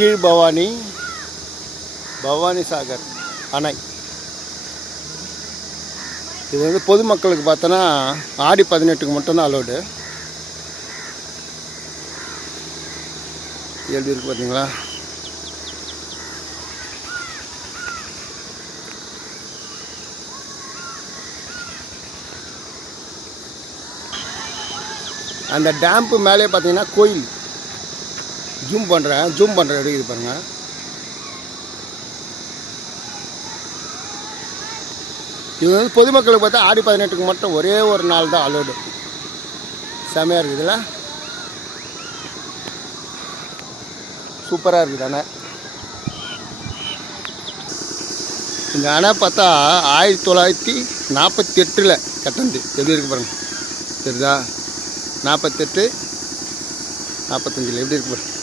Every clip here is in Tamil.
கீழ் பவானி பவானி சாகர் அணை. இது வந்து பொதுமக்களுக்கு பார்த்தோன்னா ஆடி பதினெட்டுக்கு மட்டும்தான் அலோடு எப்படி இருக்கு பார்த்தீங்களா அந்த டேம்ப்பு மேலே பார்த்தீங்கன்னா கோயில். ஜூம் பண்ணுறேன் ஜூம் பண்ணுறேன் எடுக்குது பாருங்கள் இது வந்து பொதுமக்களுக்கு பார்த்தா ஆடி பதினெட்டுக்கு மட்டும் ஒரே ஒரு நாள் தான் அலோடு செமையாக இருக்குதுல்ல சூப்பராக இருக்குது அணை. இந்த அணை பார்த்தா ஆயிரத்தி தொள்ளாயிரத்தி நாற்பத்தி எட்டில் கட்டந்து எப்படி இருக்கு பாருங்க. சரிதா நாற்பத்தெட்டு நாற்பத்தஞ்சில் எப்படி இருக்கு பாருங்க.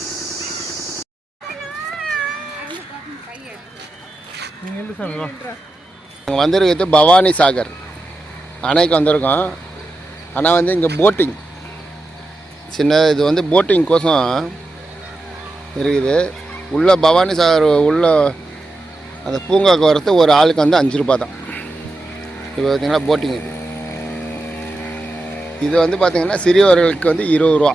நாங்கள் வந்திருக்கிறது பவானி சாகர். அணைக்கு வந்திருக்கோம். ஆனால் வந்து இங்கே போட்டிங் சின்ன இது வந்து போட்டிங் கோசம் இருக்குது. உள்ள பவானி சாகர் உள்ள அந்த பூங்காவுக்கு வரது ஒரு ஆளுக்கு வந்து அஞ்சு ரூபா தான். இப்போ பார்த்தீங்கன்னா போட்டிங் இது. இது வந்து பார்த்திங்கன்னா சிறியவர்களுக்கு வந்து இருபது ரூபா.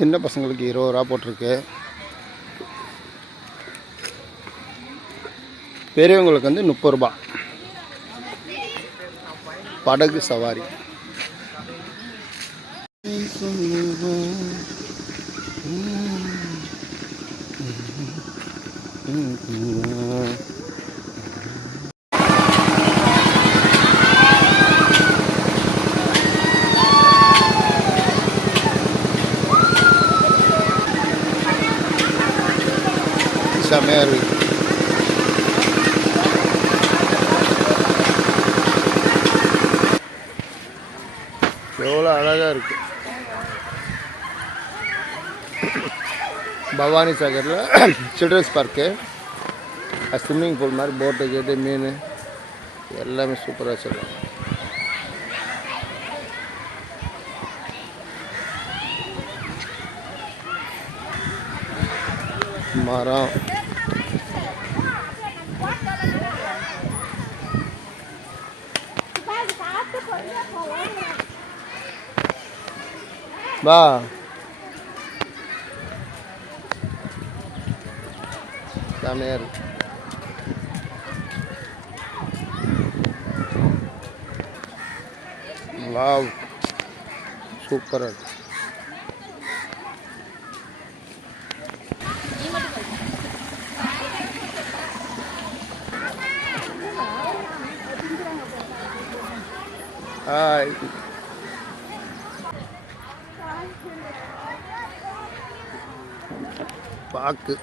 சின்ன பசங்களுக்கு இருபது ரூபா போட்டிருக்கு. பெரியவங்களுக்கு வந்து முப்பது ரூபா. படகு சவாரி. செமையாக இருக்குது எவ்வளோ அழகாக இருக்கு. பவானி சாகரில் சில்ட்ரன்ஸ் பார்க்கு. ஸ்விம்மிங் பூல் மாதிரி போட்டு கேட்டு மீன் எல்லாமே சூப்பராக வச்சுருக்காங்க. மரம். வா செமையாக இருக்கு வாவ் சூப்பராக இருக்கு வாக்கு.